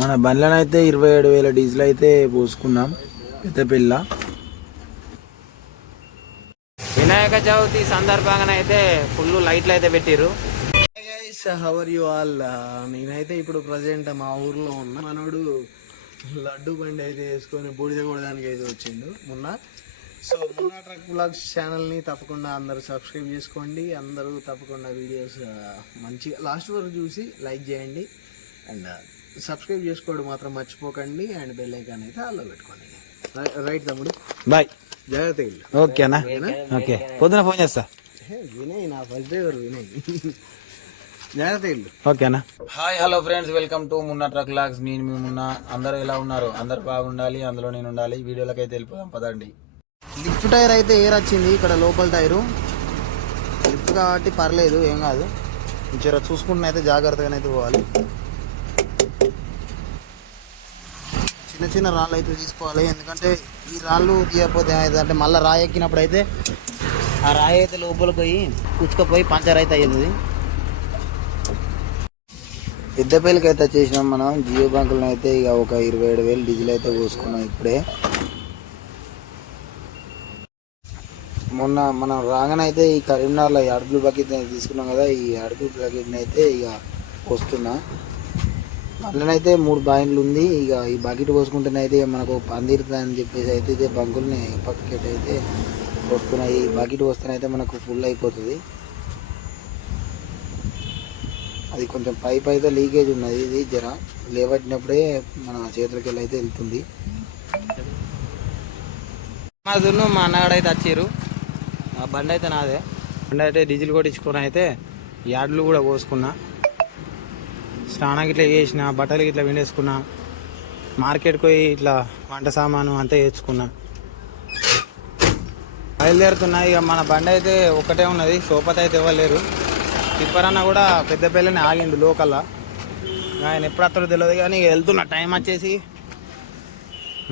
మన బండ్లను అయితే ఇరవై ఏడు వేల డీజిల్ అయితే పోసుకున్నాం పెద్దపిల్ల వినాయక చవితి సందర్భంగా అయితే ఫుల్ లైట్లు అయితే పెట్టిరు హవర్ యు ఆల్ నేనైతే ఇప్పుడు ప్రజెంట్ మా ఊర్లో ఉన్నా. మనోడు లడ్డు బండి అయితే వేసుకొని బూడిద కొడడానికి అయితే వచ్చిండు మొన్న. సో మొన్న ట్రక్ బ్లాగ్స్ ఛానల్ని తప్పకుండా అందరూ సబ్స్క్రైబ్ చేసుకోండి. అందరూ తప్పకుండా వీడియోస్ మంచిగా లాస్ట్ వరకు చూసి లైక్ చేయండి. అండ్ సబ్స్క్రైబ్ చేసుకోవడం మాత్రం మర్చిపోకండి అండ్ బెల్ ఐకాన్ అయితే ఆల్లో పెట్టుకోండి. రైట్ తమ్ముడు? బాయ్ జాగ్రత్త ఇల్లు. ఓకేనా ఓకే పొద్దున ఫోన్ చేస్తా. హే, వినయ్ నా ఫస్ట్ డ్రైవర్ వినయ్. జాగ్రత్త ఇల్లు. ఓకేనా hi hello friends welcome to Munna truck logs నేను మీ మున్నా అందరూ ఎలా ఉన్నారు? అందరూ బాగుండాలి. అందులో నేను ఉండాలి. వీడియోలకి అయితే వెళ్ళిపోదాం. పదండి. లిఫ్ట్ టైర్ అయితే ఎయిర్ వచ్చింది. ఇక్కడ లోపల టైరు లిఫ్ట్ కాబట్టి పర్లేదు ఏం కాదు. జర చూసుకుంటున్న అయితే జాగ్రత్తగానే అయితే పోవాలి. చిన్న చిన్న రాళ్ళు అయితే తీసుకోవాలి. ఎందుకంటే ఈ రాళ్ళు తీయకపోతే అంటే మళ్ళీ రాయి ఎక్కినప్పుడు అయితే ఆ రాయి అయితే లోపలికి పోయి కుచ్చుకపోయి పంచర్ అయితే అయ్యింది పెద్దపల్లికి అయితే వచ్చేసినాం మనం. జియో బ్యాంకులను అయితే ఇక ఒక ఇరవై ఏడు వేలు డీజిల్ అయితే పోసుకున్నాం ఇప్పుడే. మొన్న మనం రాగానే అయితే ఈ కరీంనగర్లో ఈ అడుగులు బకెట్ తీసుకున్నాం కదా ఈ అడుగులు బకెట్ని అయితే ఇక వస్తున్నా అట్లనైతే మూడు బాయిన్లు ఉంది. ఇక ఈ బకెట్ పోసుకుంటేనైతే మనకు పందిరుతుంది అని చెప్పేసి అయితే ఇదే బంకుల్ని పక్కకెట్ అయితే పోస్తున్నాయి ఈ బకెట్ వస్తేనైతే మనకు ఫుల్ అయిపోతుంది. అది కొంచెం పైప్ అయితే లీకేజ్ ఉన్నది. ఇది జర లేవట్టినప్పుడే మన చేతులకి వెళ్ళి అయితే వెళ్తుంది. మా దున్ను మా అన్నగాడైతే వచ్చారు ఆ బండి అయితే నాదే. బండి అయితే డీజిల్ కొట్టించుకొని అయితే యాడ్లు కూడా పోసుకున్నా. స్నానం ఇట్లా చేసిన బట్టలు ఇట్లా విండేసుకున్నా మార్కెట్కి పోయి ఇట్లా వంట సామాను అంతా తెచ్చుకున్నా. బయలుదేరుతున్నా ఇక మన బండి అయితే ఒకటే ఉన్నది సోపత అయితే ఇవ్వలేరు టిప్పర్ అన్న కూడా పెద్ద ఆగిండు లోకల్లా. ఆయన ఎప్పుడు అత్తడో తెలియదు కానీ వెళ్తున్న వెళ్తున్నా టైం వచ్చేసి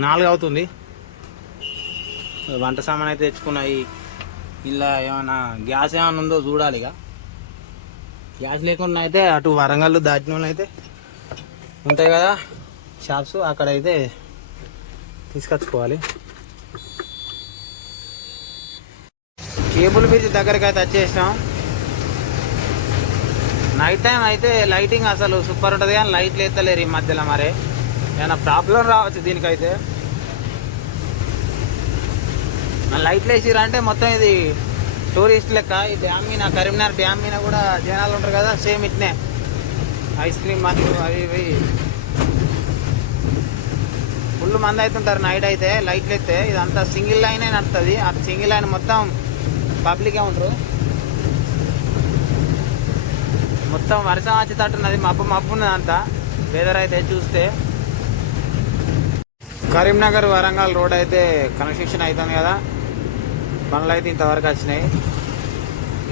నాలుగు అవుతుంది. వంట సామాన్ అయితే తెచ్చుకున్నాయి ఇలా ఏమైనా గ్యాస్ ఏమైనా ఉందో చూడాలి ఇక. గ్యాస్ లేకుండా అయితే అటు వరంగల్ దాటిన అయితే ఉంటాయి కదా షాప్స్ అక్కడైతే తీసుకొచ్చుకోవాలి. కేబుల్ బ్రిడ్జ్ దగ్గరికి అయితే వచ్చేసినాం. నైట్ టైం అయితే లైటింగ్ అసలు సూపర్ ఉంటుంది కానీ లైట్లు ఎత్తలేరు ఈ మధ్యలో మరి. ఏమైనా ప్రాబ్లం రావచ్చు దీనికైతే. లైట్లు వేసిరంటే మొత్తం ఇది టూరిస్ట్ లెక్క ఈ డ్యామ్ మీద కరీంనగర్ డ్యామ్ మీద కూడా జనాలు ఉంటారు కదా సేమ్ ఇట్నే. ఐస్ క్రీమ్ మందు అవి ఇవి. ఫుల్ మంది అవుతుంటారు నైట్ అయితే లైట్లు ఎత్తే. ఇదంతా సింగిల్ లైనే నడుతుంది. ఆ సింగిల్ లైన్ మొత్తం పబ్లికే ఉంటారు. మొత్తం వర్షం వచ్చేటట్టున్నది. మబ్బు మబ్బు ఉన్నది అంతా. వెదర్ అయితే చూస్తే. కరీంనగర్ వరంగల్ రోడ్ అయితే కన్స్ట్రక్షన్ అవుతుంది కదా. బండ్లు అయితే ఇంతవరకు వచ్చినాయి.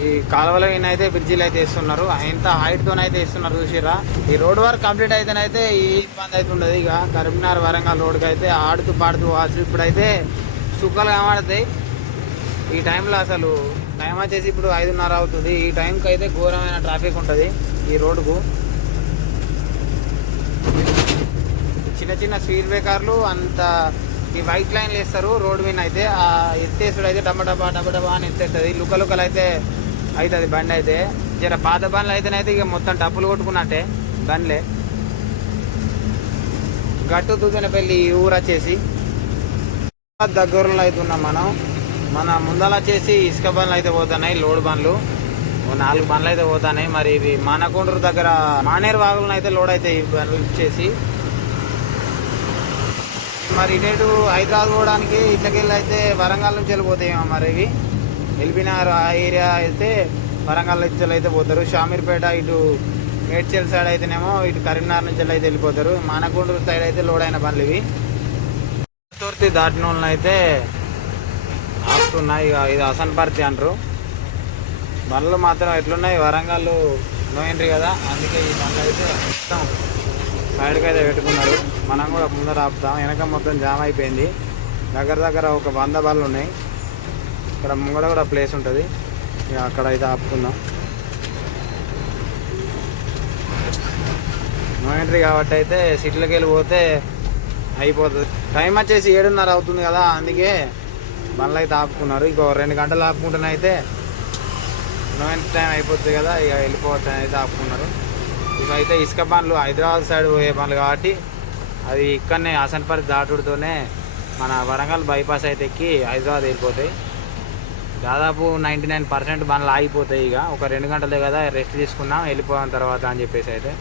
ఈ కాలువలో ఈయన అయితే బ్రిడ్జిలు అయితే వేస్తున్నారు. ఎంత హైట్తో అయితే వేస్తున్నారు చూసిరా ఈ రోడ్ వర్క్ కంప్లీట్ అయితేనైతే ఈ ఇబ్బంది అయితే ఉండదు. ఇక కరీంనగర్ వరంగల్ రోడ్కి అయితే ఆడుతూ పాడుతూ వాచు ఇప్పుడైతే సుఖాలు కనబడతాయి. ఈ టైంలో అసలు టైం వచ్చేసి ఇప్పుడు ఐదున్నర అవుతుంది. ఈ టైంకి అయితే ఘోరమైన ట్రాఫిక్ ఉంటుంది ఈ రోడ్డుకు. చిన్న చిన్న స్పీడ్ బ్రేకర్లు అంత ఈ వైట్ లైన్లు వేస్తారు రోడ్ మీద అయితే. ఆ ఎత్తేసుడు అయితే డబ్బా డబ్బా డబ్బా డబ్బా అని ఎత్తేస్తుంది లుకలుకలు అయితే అవుతుంది బండి అయితే. జర పాత బండ్లు అయితేనైతే ఇక మొత్తం డబ్బులు కొట్టుకున్నట్టే బండ్లే. గట్టు దూదిన పెళ్ళి ఊరు వచ్చేసి. దగ్గరలో అయితే ఉన్నాం మనం. మన ముందల వచ్చేసి ఇసుక బండ్లు అయితే పోతున్నాయి లోడ్ బండ్లు. ఓ నాలుగు బండ్లు అయితే పోతున్నాయి. మరి ఇవి మానకొండూరు దగ్గర మానేరు వాగులను అయితే లోడ్ అయితే ఈ బండ్లు ఇచ్చేసి మరి ఇటు హైదరాబాద్ పోవడానికి ఇట్లకెళ్ళి అయితే వరంగల్ నుంచి వెళ్ళిపోతాయేమో మరి ఇవి. ఎల్బీనగర్ ఆ ఏరియా అయితే వరంగల్ నుంచి అయితే పోతారు. షామీర్పేట ఇటు మేడ్చల్ సైడ్ అయితేనేమో ఇటు కరీంనగర్ నుంచి అయితే వెళ్ళిపోతారు. మానకొండూరు సైడ్ అయితే లోడ్ అయిన బండ్లు ఇవి. తుర్తి దాటిన వాళ్ళని అయితే ఆపుతున్నాయి. ఇక ఇది అసన్పర్తి అంటారు. బండ్లు మాత్రం ఎట్లున్నాయి? వరంగల్ నోయండ్రి కదా? అందుకే ఈ బండ్లు అయితే మొత్తం సైడ్కి అయితే పెట్టుకున్నారు మనం కూడా ముందర ఆపుతాం వెనక మొత్తం జామ్ అయిపోయింది. దగ్గర దగ్గర ఒక వంద బళ్ళు ఉన్నాయి. ఇక్కడ ముంగడ కూడా ప్లేస్ ఉంటుంది. ఇక అక్కడ అయితే ఆపుకుందాం. నో ఎంట్రీ కాబట్టి అయితే సిటీలోకి వెళ్ళి పోతే అయిపోతుంది. టైం వచ్చేసి ఏడున్నర అవుతుంది కదా అందుకే బండ్లు అయితే ఆపుకున్నారు. ఇంకో రెండు గంటలు ఆపుకుంటేనే అయితే నో ఎంట్రీ టైం అయిపోతుంది కదా ఇక వెళ్ళిపోవచ్చు అని అయితే ఆపుకున్నారు. ఇవైతే ఇసుక బండ్లు హైదరాబాద్ సైడ్ పోయే బండ్లు కాబట్టి అవి ఇక్కడనే హసన్పల్లి దాటుడుతోనే మన వరంగల్ బైపాస్ అయితే ఎక్కి హైదరాబాద్ వెళ్ళిపోతాయి. దాదాపు నైంటీ నైన్ పర్సెంట్ బండ్లు ఆగిపోతాయి ఇక. ఒక రెండు గంటలే కదా రెస్ట్ తీసుకున్నాం వెళ్ళిపోయిన తర్వాత అని చెప్పేసి అయితే.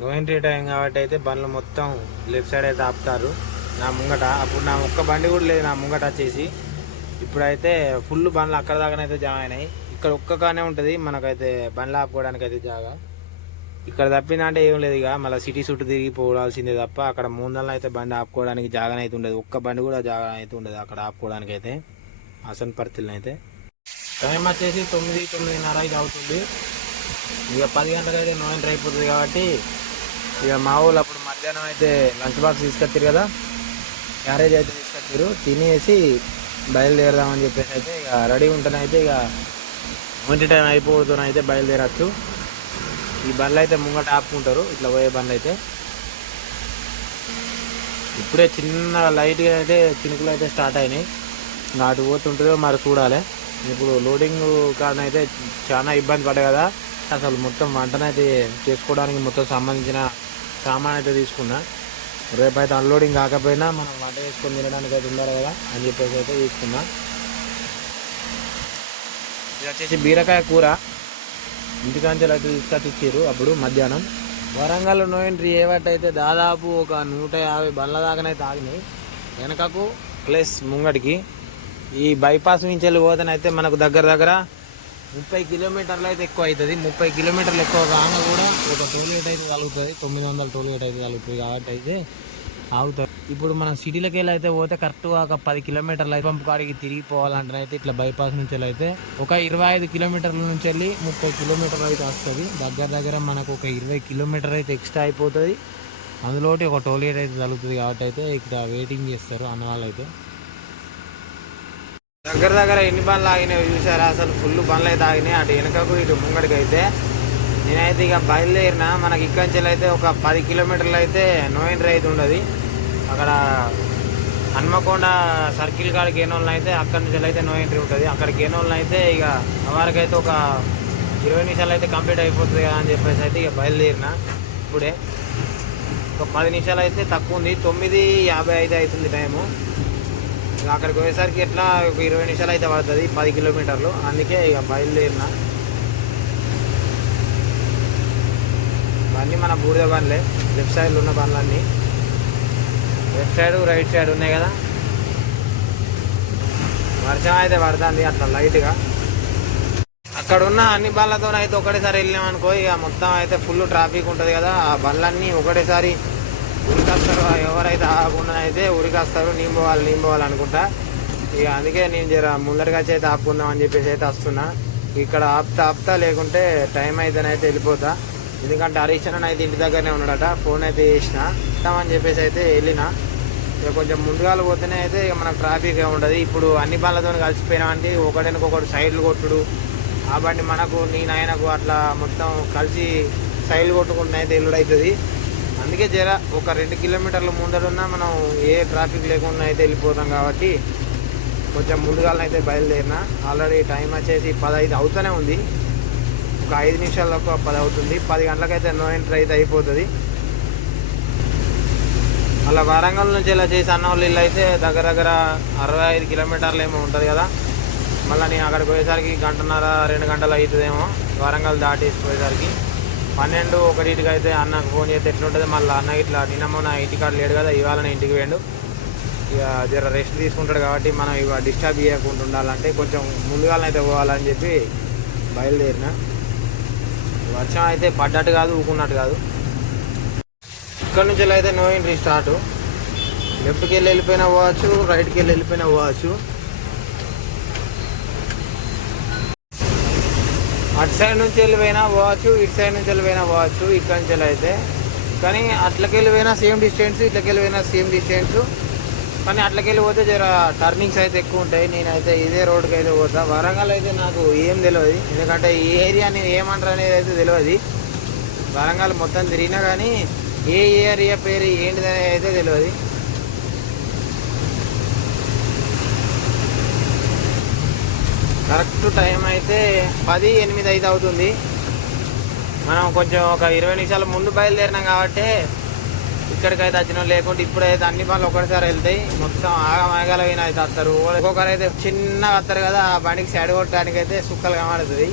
నో ఎంట్రీ టైం కాబట్టి అయితే బండ్లు మొత్తం లెఫ్ట్ సైడ్ అయితే ఆపుతారు. నా ముంగట అప్పుడు నా ఒక్క బండి కూడా లేదు నా ముంగట వచ్చేసి. ఇప్పుడైతే ఫుల్ బండ్లు అక్కడ దాకానైతే జాయిన్ అయినాయి. ఇక్కడ ఒక్కగానే ఉంటుంది. మనకైతే బండ్లు ఆపుకోవడానికి అయితే జాగా. ఇక్కడ తప్పిందంటే ఏం లేదు ఇక. మళ్ళీ సిటీ చుట్టూ తిరిగి పోవాల్సిందే తప్ప అక్కడ ముందల్లో అయితే బండి ఆపుకోవడానికి జాగా అయితే ఉండదు. ఒక్క బండి కూడా జాగా అయితే ఉండదు అక్కడ ఆపుకోవడానికి అయితే అసలు పరిస్థితులు అయితే. టైం వచ్చేసి తొమ్మిది తొమ్మిదిన్నర ఇది అవుతుంది. ఇక పది గంటలకు అయితే నో ఎంటర్ అయిపోతుంది కాబట్టి ఇక మా ఊళ్ళు అప్పుడు మధ్యాహ్నం అయితే లంచ్ బాక్స్ తీసుకొచ్చారు కదా. క్యారేజ్ అయితే తీసుకొచ్చారు. తినేసి బయలుదేరదామని చెప్పేసి అయితే ఇక రెడీ ఉంటేనే అయితే ఇక ఒంటి టైం అయిపోతూనే అయితే బయలుదేరచ్చు. ఈ బండ్లు అయితే ముంగట ఆపుకుంటారు. ఇట్లా పోయే బండ్లు అయితే. ఇప్పుడే చిన్న లైట్గా అయితే చినుకులు అయితే స్టార్ట్ అయినాయి. ఇంకా అటు పోతుంటుందో మరి చూడాలి. ఇప్పుడు లోడింగ్ కారణం అయితే చాలా ఇబ్బంది పడ్డా కదా. అసలు మొత్తం వంటనైతే చేసుకోవడానికి మొత్తం సంబంధించిన సామాన్ అయితే తీసుకున్నా. అయితే అన్లోడింగ్ కాకపోయినా మనం వంట చేసుకొని తినడానికి అయితే ఉండాలి కదా అని చెప్పేసి అయితే తీసుకున్నా. ఇది వచ్చేసి బీరకాయ కూర. ఇంటికాంచెలు అయితే తీసుకొచ్చి ఇచ్చారు అప్పుడు మధ్యాహ్నం. వరంగల్ నో ఎంట్రీ ఏవట్టయితే దాదాపు ఒక నూట యాభై బండ్ల దాకానైతే ఆగినాయి వెనకకు ప్లస్ ముంగడికి ఈ బైపాస్ నుంచి వెళ్ళి పోతేనైతే మనకు దగ్గర దగ్గర ముప్పై కిలోమీటర్లు అయితే ఎక్కువ అవుతుంది. ముప్పై కిలోమీటర్లు ఎక్కువ రాగా కూడా ఒక టోల్గేట్ అయితే కలుగుతుంది తొమ్మిది వందల టోల్గేట్ అయితే కలుగుతుంది కాబట్టి అయితే ఆగుతారు. ఇప్పుడు మనం సిటీలోకి వెళ్ళి అయితే పోతే కరెక్ట్గా ఒక పది కిలోమీటర్లు అయితే పంపు కాడికి తిరిగి పోవాలంటే అయితే ఇట్లా బైపాస్ నుంచి వెళ్ళి అయితే ఒక ఇరవై ఐదు కిలోమీటర్ల నుంచి వెళ్ళి ముప్పై కిలోమీటర్లు అయితే వస్తుంది. దగ్గర దగ్గర మనకు ఒక ఇరవై కిలోమీటర్ అయితే ఎక్స్ట్రా అయిపోతుంది. అందులో ఒక టోల్గేట్ అయితే తగులుతుంది కాబట్టి అయితే ఇక్కడ వెయిటింగ్ చేస్తారు అన్న వాళ్ళు అయితే దగ్గర దగ్గర ఎన్ని బండ్లు ఆగినాయి చూసారా? అసలు ఫుల్ బండ్లు అయితే ఆగినాయి అటు వెనకకు ఇటు ముంగడికి అయితే నేనైతే ఇక బయలుదేరిన మనకి ఇక్కడి నుంచి అయితే ఒక పది కిలోమీటర్లు అయితే నో ఎంట్రీ అయితే ఉండదు. అక్కడ హన్మకొండ సర్కిల్ కాడికి ఏనోళ్ళని అయితే అక్కడి నుంచి అయితే నో ఎంట్రీ ఉంటుంది. అక్కడికి ఏనోళ్ళని అయితే ఇక వారికి అయితే ఒక ఇరవై నిమిషాలు అయితే కంప్లీట్ అయిపోతుంది కదా అని చెప్పేసి అయితే ఇక బయలుదేరిన ఇప్పుడే. ఒక పది నిమిషాలు అయితే తక్కువ ఉంది. తొమ్మిది యాభై ఐదు అవుతుంది టైము. ఇక అక్కడికి పోయేసరికి ఎట్లా ఒక ఇరవై నిమిషాలు అయితే పడుతుంది పది కిలోమీటర్లు. అందుకే ఇక బయలుదేరిన. ఇవన్నీ మన బూడిద బండ్లే. లెఫ్ట్ సైడ్లో ఉన్న బండ్లన్నీ. లెఫ్ట్ సైడ్ రైట్ సైడ్ ఉన్నాయి కదా. వర్షం అయితే పడుతుంది అట్లా లైట్గా. అక్కడ ఉన్న అన్ని బండ్లతో అయితే ఒకటేసారి వెళ్ళామనుకో ఇక మొత్తం అయితే ఫుల్ ట్రాఫిక్ ఉంటుంది కదా. ఆ బండ్లన్నీ ఒకటేసారి ఉరికొస్తారు. ఎవరైతే ఆగకుండా అయితే ఉరికొస్తారు. నేను పోవాలి నేను పోవాలి అనుకుంటా. ఇక అందుకే నేను జర ముందరగా అయితే ఆపుకుందాం అని చెప్పేసి అయితే వస్తున్నా. ఇక్కడ ఆపుతా ఆపుతా లేకుంటే టైం అయితేనైతే వెళ్ళిపోతా. ఎందుకంటే హరీష్ అన్న అయితే ఇంటి దగ్గరనే ఉన్నాడట. ఫోన్ అయితే చేసిన. ఇస్తామని చెప్పేసి అయితే వెళ్ళిన. ఇక కొంచెం ముందుగా పోతేనే అయితే ఇక మనకు ట్రాఫిక్ ఉండదు. ఇప్పుడు అన్ని బండ్లతో కలిసిపోయినామంటే ఒకటినకొకటి సైడ్లు కొట్టుడు. ఆ బండి మనకు నేను ఆయనకు అట్లా మొత్తం కలిసి సైడ్లు కొట్టుకుంటే అయితే ఎల్లుడు అవుతుంది అందుకే జర ఒక రెండు కిలోమీటర్ల ముందరున్నా మనం ఏ ట్రాఫిక్ లేకుండా అయితే వెళ్ళిపోతాం కాబట్టి కొంచెం ముందుగాలనైతే బయలుదేరిన. ఆల్రెడీ టైం వచ్చేసి పదహైదు అవుతూనే ఉంది. ఒక ఐదు నిమిషాల్లో ఒక పది అవుతుంది పది గంటలకైతే నో ఎంట్రీ అయితే అయిపోతుంది. అలా వరంగల్ నుంచి ఇలా చేసి అన్నవాళ్ళు ఇల్లు అయితే దగ్గర దగ్గర అరవై ఐదు కిలోమీటర్లు ఏమో ఉంటుంది కదా. మళ్ళీ నేను అక్కడికి పోయేసరికి గంటన్నర రెండు గంటలు అవుతుందేమో వరంగల్ దాటేసి పోయేసరికి పన్నెండు ఒకటికి అయితే అన్నకు ఫోన్ చేస్తే ఎట్లుంటుంది మళ్ళీ అన్న ఇట్లా నిన్నమో నా ఇంటికాడ లేడు కదా ఇవాళ నేను ఇంటికి వేయండు ఇక జర రెస్ట్ తీసుకుంటాడు కాబట్టి మనం ఇక డిస్టర్బ్ చేయకుండా ఉండాలంటే కొంచెం ముందుగానైతే పోవాలని చెప్పి బయలుదేరిన. వర్షం అయితే పడ్డట్టు కాదు ఊకున్నట్టు కాదు. ఇక్కడ నుంచి అయితే నో ఎంట్రీ స్టార్ట్ లెఫ్ట్కి వెళ్ళి వెళ్ళిపోయినా పోవచ్చు రైట్కి వెళ్ళి వెళ్ళిపోయినా పోవచ్చు. అటు సైడ్ నుంచి వెళ్ళిపోయినా పోవచ్చు ఇటు సైడ్ నుంచి వెళ్ళిపోయినా పోవచ్చు ఇక్కడ నుంచి వెళ్ళి అయితే. కానీ అట్లకి వెళ్ళిపోయినా సేమ్ డిస్టెన్స్ ఇట్లకి వెళ్ళిపోయినా సేమ్ డిస్టెన్స్ కానీ అట్లకెళ్ళి పోతే జర టర్నింగ్స్ అయితే ఎక్కువ ఉంటాయి. నేనైతే ఇదే రోడ్కి అయితే పోతా. వరంగల్ అయితే నాకు ఏం తెలియదు ఎందుకంటే ఈ ఏరియా ఏమంటారు అనేది అయితే తెలియదు వరంగల్ మొత్తం తిరిగినా కానీ ఏ ఏరియా పేరు ఏంటిది అయితే తెలియదు కరెక్ట్ టైం అయితే పది ఎనిమిది అయితే అవుతుంది. మనం కొంచెం ఒక ఇరవై నిమిషాల ముందు బయలుదేరినాం కాబట్టి ఇక్కడికైతే వచ్చిన. లేకుంటే ఇప్పుడైతే అన్ని పనులు ఒకటిసారి వెళ్తాయి. మొత్తం ఆగమాగాల అయితే వస్తారు. ఒక్కొక్కరు అయితే చిన్నగా వస్తారు కదా ఆ బండికి సైడ్ కొట్టడానికి అయితే సుక్కలు కనబడుతుంది.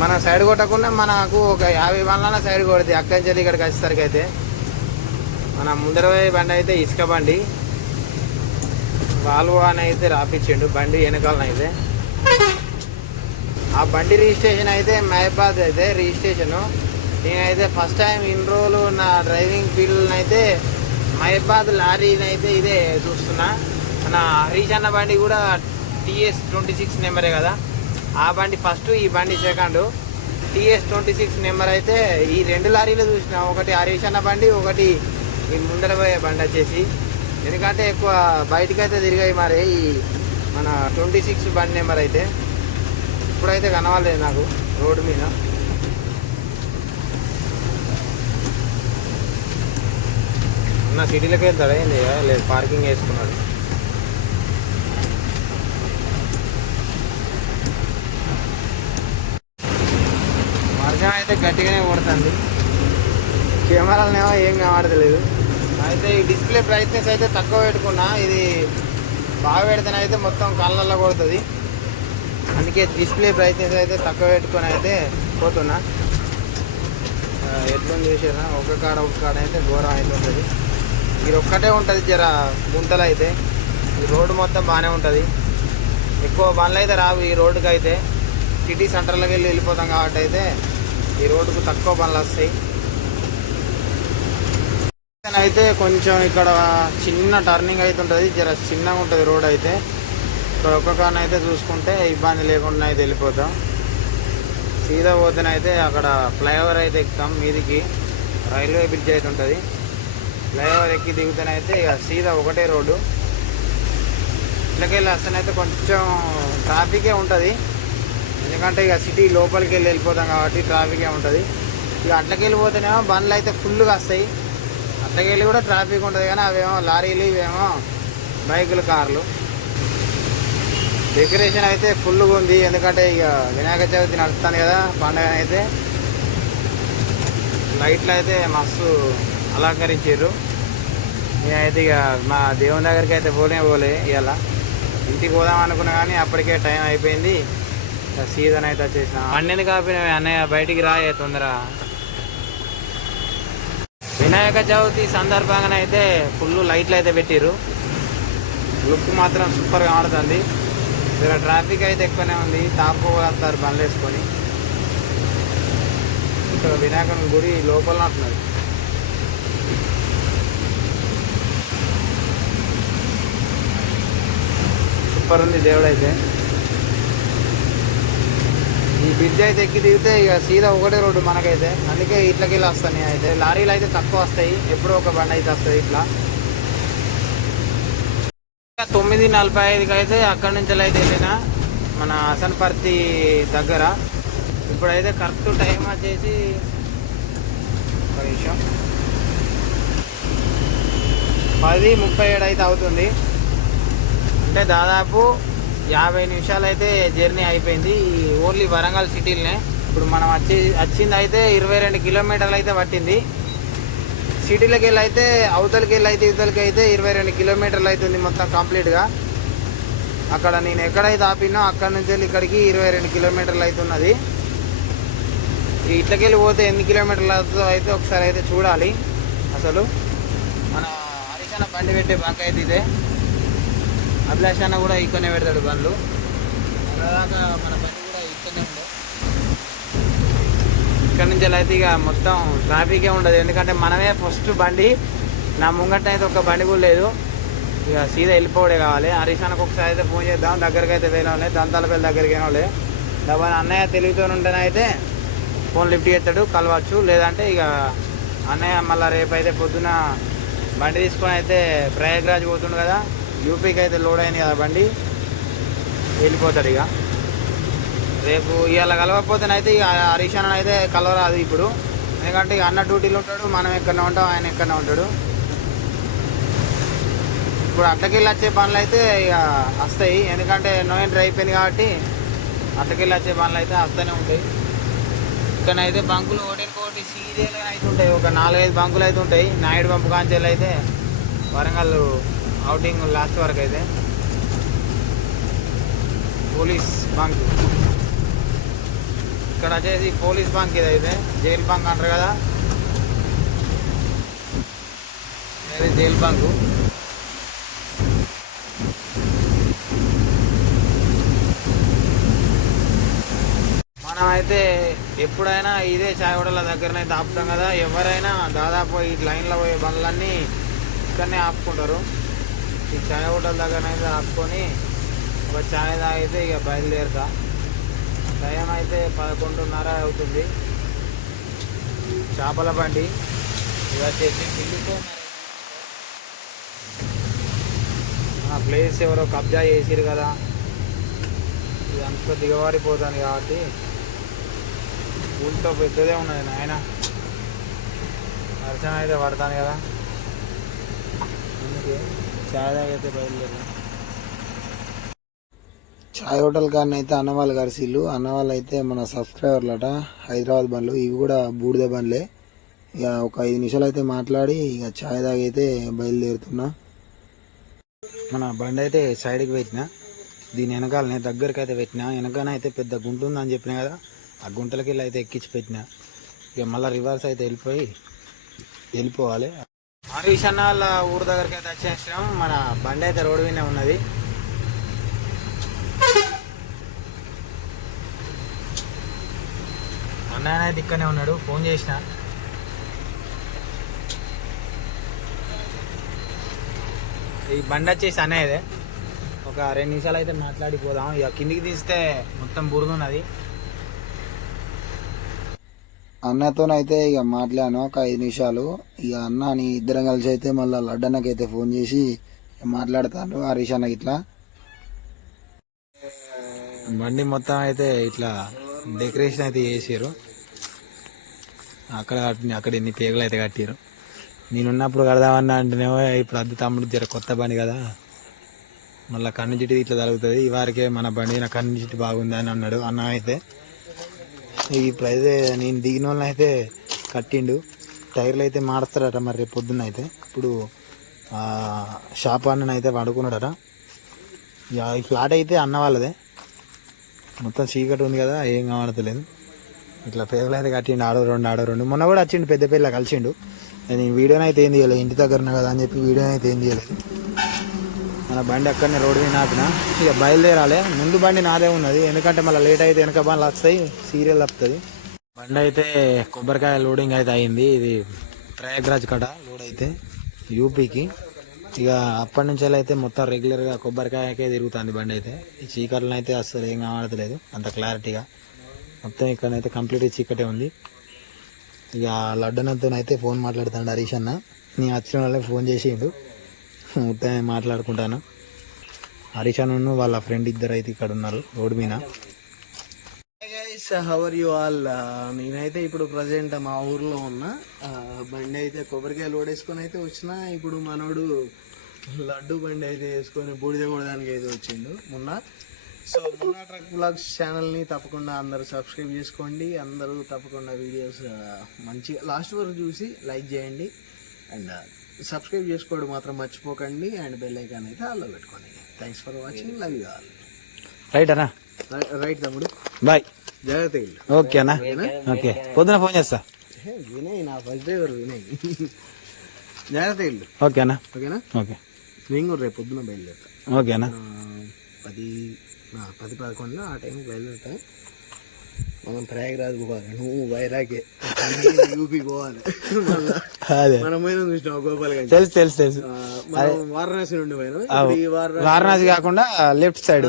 మనం సైడ్ కొట్టకుండా మనకు ఒక యాభై బండ్లన్నా సైడ్ కొడుతుంది అక్కడి నుంచి ఇక్కడికి వచ్చేసరికి అయితే. మన ముందర బండి అయితే ఇసుక బండి. వాల్వో అని అయితే రాపించిండు బండి వెనకాలనైతే ఆ బండి రిజిస్ట్రేషన్ అయితే మహబాద్ అయితే రిజిస్ట్రేషన్ నేనైతే ఫస్ట్ టైం ఇన్ని రోజులు నా డ్రైవింగ్ ఫీల్డ్ని అయితే మహబాద్ లారీని అయితే ఇదే చూస్తున్నా. నా హరీష్ అన్న బండి కూడా టీఎస్ ట్వంటీ సిక్స్ నెంబరే కదా? ఆ బండి ఫస్ట్ ఈ బండి second TS twenty six number అయితే ఈ రెండు లారీలు చూసిన. ఒకటి హరీష్ అన్న బండి ఒకటి ఈ ముందర పోయే బండి వచ్చేసి. ఎందుకంటే ఎక్కువ బయటకు అయితే తిరిగాయి మరి ఈ మన ట్వంటీ సిక్స్ బండి నెంబర్ అయితే. ఇప్పుడైతే కనవాలేదు నాకు రోడ్డు మీద. నా సిటీలోకి వెళ్తాడా ఏంది లేదు పార్కింగ్ వేసుకున్నాడు. వర్షం అయితే గట్టిగానే కొడుతుంది. కెమెరాలనేమో ఏం కనబడతలేదు. అయితే ఈ డిస్ప్లే బ్రైట్నెస్ అయితే తక్కువ పెట్టుకున్నా ఇది బాగా పెడితేనే అయితే మొత్తం కళ్ళల్లో కొడుతుంది. అందుకే డిస్ప్లే బ్రైట్నెస్ అయితే తక్కువ పెట్టుకొని అయితే పోతున్నా. ఆ, ఎట్లుంది చూసారా ఒక కాడ ఒక కాడ అయితే ఘోరం అయితే ఉంటుంది ఇది ఒక్కటే ఉంటుంది జర గుంతలు అయితే ఈ రోడ్డు మొత్తం బాగానే ఉంటుంది. ఎక్కువ బండ్లు అయితే రావు ఈ రోడ్డుకి అయితే సిటీ సెంటర్లోకి వెళ్ళి వెళ్ళిపోతాం కాబట్టి అయితే ఈ రోడ్డుకు తక్కువ బండ్లు వస్తాయి అయితే కొంచెం ఇక్కడ చిన్న టర్నింగ్ అయితే ఉంటుంది జర చిన్నగా ఉంటుంది రోడ్ అయితే ఇక్కడ ఒక్క అయితే చూసుకుంటే ఇబ్బంది లేకుండా అయితే వెళ్ళిపోతాం. సీదా పోతేనైతే అక్కడ ఫ్లైఓవర్ అయితే ఎక్కుతాం మీదికి. రైల్వే బ్రిడ్జ్ అయితే ఉంటుంది ఫ్లైఓవర్ ఎక్కి దిగుతానైతే ఇక సీదా ఒకటే రోడ్డు. ఇట్లకెళ్ళి వస్తేనైతే కొంచెం ట్రాఫికే ఉంటుంది. ఎందుకంటే ఇక సిటీ లోపలికి వెళ్ళి వెళ్ళిపోతాం కాబట్టి ట్రాఫికే ఉంటుంది. ఇక అట్లకి వెళ్ళిపోతేనేమో బండ్లు అయితే ఫుల్గా వస్తాయి. అట్లకి వెళ్ళి కూడా ట్రాఫిక్ ఉంటుంది కానీ అవేమో లారీలు ఇవేమో బైకులు కార్లు. డెకరేషన్ అయితే ఫుల్గా ఉంది. ఎందుకంటే ఇక వినాయక చవితి నడుస్తాను కదా పండగ అయితే లైట్లు అయితే మస్తు అలంకరించారు. నేనైతే ఇక మా దేవుని దగ్గరికి అయితే పోలే పోలే ఇవాళ ఇంటికి పోదాం అనుకున్నా కానీ అప్పటికే టైం అయిపోయింది. సీజన్ అయితే వచ్చేసిన. పన్నెండు కాపిన అన్నయ్య బయటికి రాయే తొందర. వినాయక చవితి సందర్భంగా అయితే ఫుల్ లైట్లు అయితే పెట్టిర్రు. లుక్ మాత్రం సూపర్ కనబడుతుంది ఇక్కడ ట్రాఫిక్ అయితే ఎక్కువనే ఉంది. తాపు వస్తారు బండ్లు వేసుకొని ఇక్కడ వినాయకుని గుడి లోపల ఉంటున్నారు సూపర్ ఉంది దేవుడు అయితే ఈ బ్రిడ్జ్ అయితే ఎక్కి దిగితే ఇక సీదా ఒకటే రోడ్డు మనకైతే. అందుకే ఇట్లకి వెళ్ళి వస్తాయి అయితే. లారీలు అయితే తక్కువ వస్తాయి. ఎప్పుడో ఒక బండి అయితే వస్తుంది ఇట్లా. తొమ్మిది నలభై ఐదుకి అయితే అక్కడి నుంచి అయితే వెళ్ళిన మన హసన్పర్తి దగ్గర. ఇప్పుడైతే కరెక్ట్ టైం వచ్చేసి ఒక విషయం పది ముప్పై ఏడు అయితే అవుతుంది. అంటే దాదాపు యాభై నిమిషాలు అయితే జర్నీ అయిపోయింది. ఈ ఓన్లీ వరంగల్ సిటీలోనే. ఇప్పుడు మనం వచ్చి వచ్చింది అయితే ఇరవై రెండు కిలోమీటర్లు అయితే పట్టింది. సిటీలోకి వెళ్ళి అయితే అవతలకి వెళ్ళి అయితే ఇవతలకి అయితే ఇరవై రెండు కిలోమీటర్లు అవుతుంది మొత్తం కంప్లీట్గా. అక్కడ నేను ఎక్కడైతే ఆపినో అక్కడ నుంచి వెళ్ళి ఇక్కడికి ఇరవై రెండు కిలోమీటర్లు అవుతున్నది ఈ ఇట్లకి వెళ్ళి పోతే ఎన్ని కిలోమీటర్లు అవుతుందో అయితే ఒకసారి అయితే చూడాలి. అసలు మన హరిశన బండి పెట్టే బంక్ అయితే ఇదే. అభిలాష్ అన్న కూడా ఇక్కడనే పెడతాడు బండ్లు. దాకా మన బండి కూడా ఇక్కడనే ఉండే. ఇక్కడ నుంచి అయితే ఇక మొత్తం ట్రాఫికే ఉండదు. ఎందుకంటే మనమే ఫస్ట్ బండి. నా ముంగట అయితే ఒక బండి కూడా లేదు. ఇక సీదా వెళ్ళిపోవడే కావాలి. హరీష్ ఒకసారి అయితే ఫోన్ చేద్దాం. దగ్గరికి అయితే వేయడం దంతాలపల్లి దగ్గరికి వెళ్ళే. డబ్బా అన్నయ్య తెలివితో ఉంటేనే అయితే ఫోన్ లిఫ్ట్ చేస్తాడు కలవచ్చు. లేదంటే ఇక అన్నయ్య మళ్ళీ రేపు అయితే పొద్దున బండి తీసుకొని అయితే ప్రయాగ్రాజ్ పోతుండు కదా. యూపీకి అయితే లోడ్ అయింది కదా బండి. వెళ్ళిపోతాడు ఇక. రేపు ఇవాళ కలవకపోతేనైతే ఇక హరీష్ అన్న అయితే కలవరాదు ఇప్పుడు. ఎందుకంటే ఇక అన్న డ్యూటీలో ఉంటాడు మనం ఎక్కడనే ఉంటాం ఆయన ఎక్కడనే ఉంటాడు. ఇప్పుడు అట్టకెళ్ళి వచ్చే పనులు అయితే ఇక వస్తాయి. ఎందుకంటే నో నోయంటర్ అయిపోయింది కాబట్టి అట్టకెళ్ళి వచ్చే పనులు అయితే వస్తూనే ఉంటాయి. ఇక్కడైతే బంకులు ఒకటి సీరియల్గా అయితే ఉంటాయి. ఒక నాలుగైదు బంకులు అయితే ఉంటాయి. నాయుడు పంపు కాంచెలు అయితే వరంగల్ అవుటింగ్ లాస్ట్ వరకు అయితే. Police bunk. ఇక్కడ వచ్చేసి పోలీస్ బంక్ ఇది అయితే. జైలు బంక్ అంటారు కదా. ఇది జైలు బంకు. మనం అయితే ఎప్పుడైనా ఇదే చాయ్ దగ్గరనైతే ఆపుతాం కదా. ఎవరైనా దాదాపు ఈ లైన్లో పోయే బండ్లన్నీ ఇక్కడనే ఆపుకుంటారు. ఈ చాయ్ హోటల్ దగ్గరనైతే ఆపుకొని ఒక చాయ్ తాగితే ఇక బయలుదేరుతా. టైం అయితే పదకొండున్నర అవుతుంది. చేపల బండి ఇది వచ్చేసి పిల్లితో ఆ ప్లేస్ ఎవరో కబ్జా చేసిరు కదా. ఇదంతా దిగవారిపోతుంది కాబట్టి ఊళ్ళతో పెద్దదే ఉన్నది నాయన. వర్షం అయితే పడతాను కదా. అందుకే చాయ్ తాగైతే బయలుదేరా. చాయ్ హోటల్ కానీ అయితే అన్నవాళ్ళు కలిసిళ్ళు అన్నవాళ్ళు అయితే మన సబ్స్క్రైబర్లట హైదరాబాద్ బండ్లు. ఇవి కూడా బూడిద బండ్లే. ఇక ఒక ఐదు నిమిషాలు అయితే మాట్లాడి ఇక చాయ్ తాగైతే బయలుదేరుతున్నా. మన బండి అయితే సైడ్కి పెట్టిన. దీని వెనకాలనే దగ్గరికి అయితే పెట్టిన. వెనకన అయితే పెద్ద గుంట ఉందని చెప్పిన కదా ఆ గుంటలకి వెళ్ళి అయితే ఎక్కించి పెట్టిన. ఇక మళ్ళీ రివర్స్ అయితే వెళ్ళిపోయి వెళ్ళిపోవాలి. హరీష్ అన్న వాళ్ళ ఊరు దగ్గరికి అయితే వచ్చేసినాం. మన బండి అయితే రోడ్డు మీద ఉన్నది. అన్నయ్య అయితే ఇక్కడనే ఉన్నాడు. ఫోన్ చేసిన. ఈ బండి వచ్చేసి అన్నయ్యదే. ఒక రెండు నిమిషాలు అయితే మాట్లాడిపోదాం ఇక కిందికి తీస్తే మొత్తం బురద ఉన్నది. అన్నతోనైతే ఇక మాట్లాడాను ఒక ఐదు నిమిషాలు. ఇక అన్న నీ ఇద్దరం కలిసి అయితే మళ్ళీ లడ్డన్నకైతే ఫోన్ చేసి మాట్లాడతాను హరీష్ అన్న ఇట్లా బండి మొత్తం అయితే ఇట్లా డెకరేషన్ అయితే చేసారు అక్కడ అక్కడ ఎన్ని పేగలు అయితే కట్టారు నేనున్నప్పుడు కడదామన్నా అంటేనేమో ఇప్పుడు అద్దె తమ్ముడు జర కొత్త బండి కదా. మళ్ళీ కన్ను చిట్టి ఇట్లా తగులుతుంది ఈ వారికే మన బండి నా కన్ను చిట్టి బాగుంది అని అన్నాడు అన్న అయితే. ఇప్పుడు అయితే నేను దిగిన వాళ్ళని అయితే కట్టిండు. టైర్లు అయితే మారుస్తాడట మరి రేపు పొద్దున్న అయితే. ఇప్పుడు షాప్ అన్నని అయితే పడుకున్నాడట ఇక ఈ ఫ్లాట్ అయితే అన్న వాళ్ళదే. మొత్తం చీకటి ఉంది కదా ఏం కావడతలేదు ఇట్లా పేర్లు అయితే కట్టిండు ఆడో రెండు ఆడో రెండు. మొన్న కూడా వచ్చిండు పెద్ద పిల్ల కలిసిండు. నేను వీడియోనైతే ఏం తీయలేదు ఇంటి దగ్గరనే కదా అని చెప్పి వీడియోనైతే ఏం తీయలేదు. మన బండి అక్కడనే రోడ్ మీద ఆపిన. ఇక బయలుదేరాలి. ముందు బండి నాదే ఉన్నది. ఎందుకంటే మళ్ళీ లేట్ అయితే వెనక బండ్లు వస్తాయి. సీరియల్ వస్తుంది బండి అయితే కొబ్బరికాయ లోడింగ్ అయితే అయింది. ఇది ప్రయాగ్రాజ్ కట లోడ్ అయితే యూపీకి. ఇక అప్పటి నుంచి అయితే మొత్తం రెగ్యులర్గా కొబ్బరికాయకే తిరుగుతుంది బండి అయితే. ఈ చీకట్లను అయితే అసలు ఏం కనబడతలేదు. అంత క్లారిటీగా మొత్తం ఇక్కడైతే కంప్లీట్ చీకటే ఉంది. ఇక లడ్డనతో అయితే ఫోన్ మాట్లాడుతాడు హరీష్ అన్న. నేను వచ్చిన వాళ్ళకి ఫోన్ చేసిండు. మొత్తం మాట్లాడుకుంటాను. హరీష్ వాళ్ళ ఫ్రెండ్ ఇద్దరు అయితే ఇక్కడ ఉన్నారు రోడ్డు మీద. గైస్ హవర్ యు ఆల్ నేనైతే ఇప్పుడు ప్రజెంట్ మా ఊర్లో ఉన్నా. Uh, బండి అయితే కొబ్బరికాయ లోడ్ వేసుకొని అయితే వచ్చిన. ఇప్పుడు మనోడు లడ్డు బండి అయితే వేసుకొని బూడిద కొడడానికి అయితే వచ్చిండు మొన్న. సో మొన్న ట్రక్ బ్లాగ్స్ ఛానల్ని తప్పకుండా అందరూ సబ్స్క్రైబ్ చేసుకోండి. అందరూ తప్పకుండా వీడియోస్ uh, మంచిగా లాస్ట్ వరకు చూసి లైక్ చేయండి. అండ్ సబ్స్క్రైబ్ చేసుకోవడం మాత్రం మర్చిపోకండి అండ్ బెల్ ఐకాన్ అయితే ఆల్లో పెట్టుకోండి. Thanks for watching love you all right అన్నా? రైట్ తమ్ముడు? బాయ్ జాగ్రత్త ఇల్లు. ఓకే అన్నా? ఓకే పొద్దున ఫోన్ చేస్తా. వినయ్ నా ఫస్ట్ డ్రైవర్ వినయ్. జాగ్రత్త ఇల్లు. ఓకే అన్నా? ఓకేనా? ఓకే నేను కూడా రేపు పొద్దున బయలుదేరుతా. ఓకే అన్నా? ఆ, పది పది పదకొండులో ఆ టైంకి బయలుదేరుతా. మనం ప్రయాగరాజ్ పోవాలి. నువ్వు వైరాగే యూపీ పోవాలి. అదే. మనం పోయిన చూసినావు గోపాల్గంజ్? తెలుసు తెలుసు తెలుసు. మనం వారణాసి నుండి పోయినాం. వారణాసి కాకుండా లెఫ్ట్ సైడ్.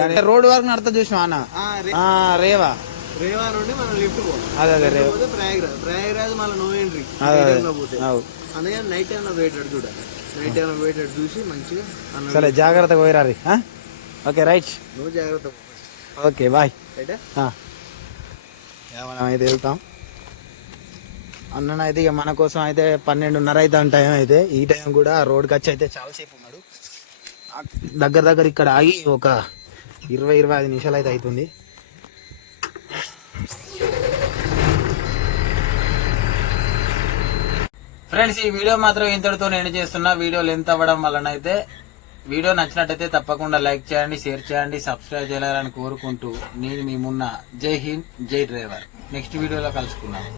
దాని రోడ్ వరకు నడతా చూసినా అన్న? రేవా. రేవా నుండి మనం లిఫ్ట్ పోవాలి. అదే అదే రేవా. ప్రయాగరాజ్. ప్రయాగరాజ్ మళ్ళీ నో ఎంట్రీ. లో పోతే. అందుకని నైట్ టైంలో వెయిటెడ్ చూడాలి. నైట్ టైంలో వెయిటెడ్ చూసి మంచిగా సరే జాగ్రత్తగా పోయిరారి ఓకే రైట్. నువ్వు జాగ్రత్త ఓకే బాయ్. అయితే మనం అయితే వెళ్తాం. అన్ననైతే ఇక మన కోసం అయితే పన్నెండున్నర అయితే టైం అయితే. ఈ టైం కూడా రోడ్కి వచ్చి అయితే చాలాసేపు ఉన్నాడు. దగ్గర దగ్గర ఇక్కడ ఆగి ఒక ఇరవై ఇరవై ఐదు నిమిషాలు అయితే అవుతుంది ఫ్రెండ్స్ ఈ వీడియో మాత్రం ఇంతటితో నేను చేస్తున్నా. వీడియో లెంత్ అవ్వడం వలన అయితే వీడియో నచ్చినట్టయితే తప్పకుండా లైక్ చేయండి షేర్ చేయండి సబ్స్క్రైబ్ చేయాలని కోరుకుంటూ నేను మీ మున్న. జై హింద్ జై డ్రైవర్. నెక్స్ట్ వీడియోలో కలుసుకున్నాను